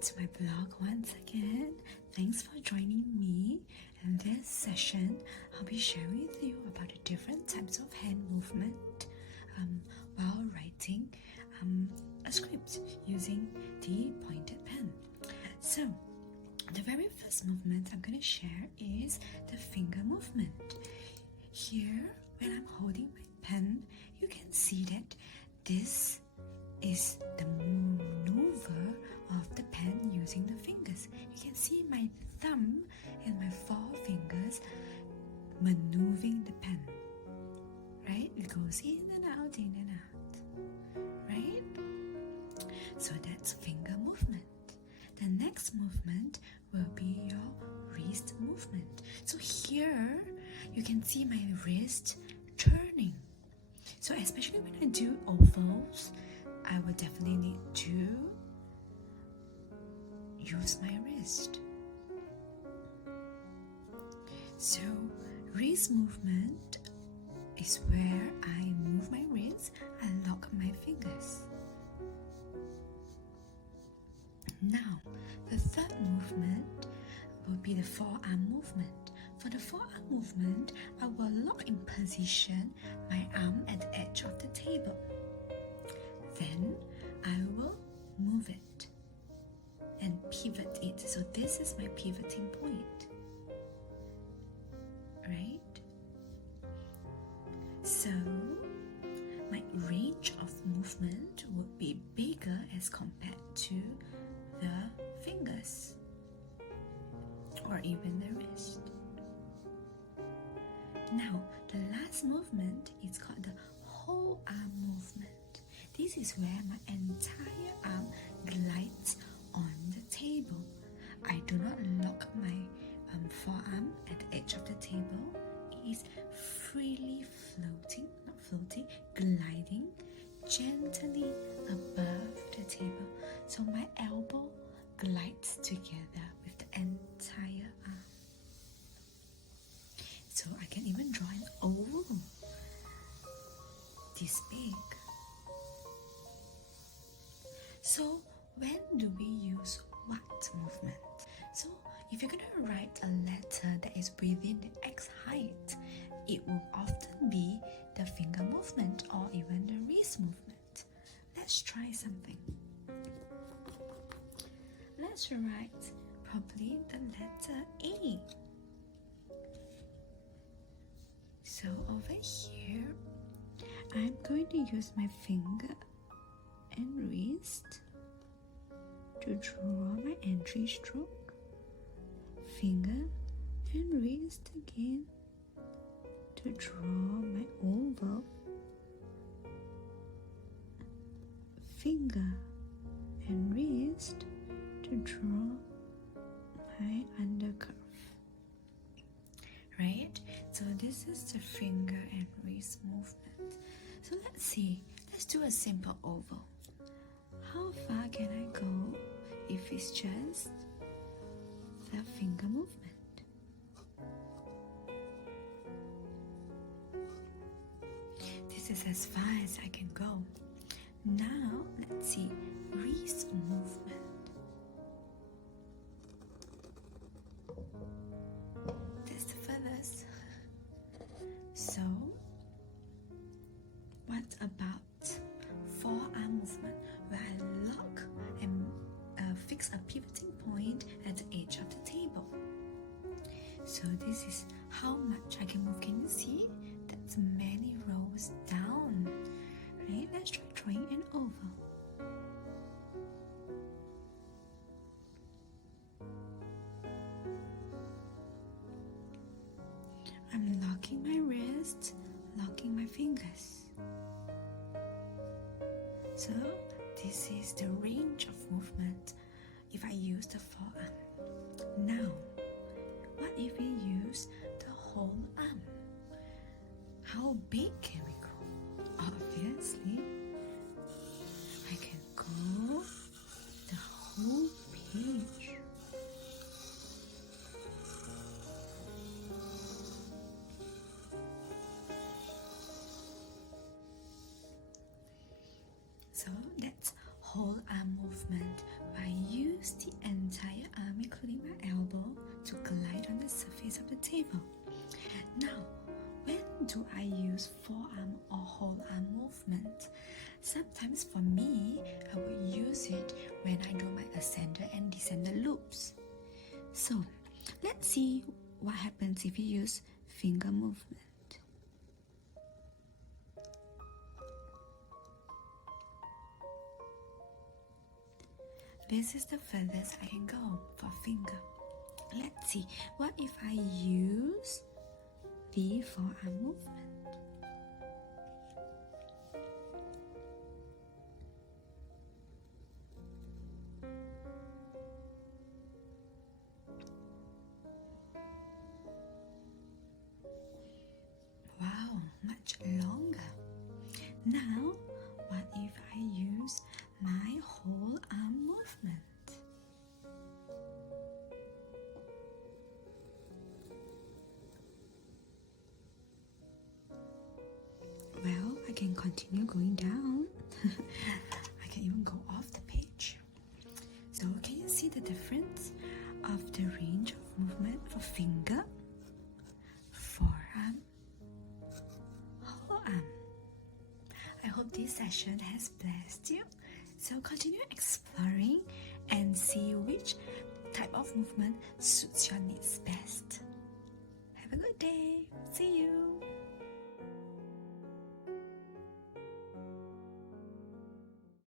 to my blog once again. Thanks for joining me. In this session, I'll be sharing with you about the different types of hand movement while writing a script using the pointed pen. So, the very first movement I'm going to share is the finger movement. Here, when I'm holding my pen, you can see that this is the maneuver of the pen using the fingers. You can see my thumb and my forefingers maneuvering the pen. Right? It goes in and out, right? So that's finger movement. The next movement will be your wrist movement. So here you can see my wrist turning. So especially when I do ovals, I will definitely need to use my wrist. So wrist movement is where I move my wrist and lock my fingers. Now, the third movement will be the forearm movement. For the forearm movement, I will lock in position my arm at the edge of the table. Then I will move it and pivot it. So this is my pivoting point, right? So my range of movement would be bigger as compared to the fingers or even the wrist. Now, the last movement is called the whole arm movement. This is where my entire arm glides on the table. I do not lock my forearm at the edge of the table. It is freely gliding gently above the table. So my elbow glides together with the entire arm. So I can even draw an oval this big. So when do we use what movement? So if you're going to write a letter that is within the X height, it will often be the finger movement or even the wrist movement. Let's try something. Let's write probably the letter A. So over here, I'm going to use my finger and wrist to draw my entry stroke. Finger and wrist again to draw my oval. Finger and wrist to draw my undercurve. Right? So this is the finger and wrist movement. So let's see. Let's do a simple oval. How far can I go if it's just the finger movement? This is as far as I can go. Now, let's see, wrist movement. That's the furthest. So, what about forearm movement, where I lock and fix a pivoting point at the edge of the table? So this is how much I can move. Can you see? That's many rows down. Right? Let's try drawing an oval. I'm locking my wrist, locking my fingers. So this is the range of movement if I use the forearm. Now, what if we use the whole arm? How big can we go? Obviously, I can go the whole page. So that's whole arm movement by using use the entire arm, including my elbow, to glide on the surface of the table. Now, when do I use forearm or whole arm movement? Sometimes for me, I would use it when I do my ascender and descender loops. So, let's see what happens if you use finger movement. This is the furthest I can go for finger. Let's see, what if I use the forearm movement? Wow, much longer. Now, what if I use my whole arm movement? Well, I can continue going down. I can even go off the page. So can you see the difference of the range of movement for finger, forearm, whole arm? I hope this session has blessed you. So continue exploring and see which type of movement suits your needs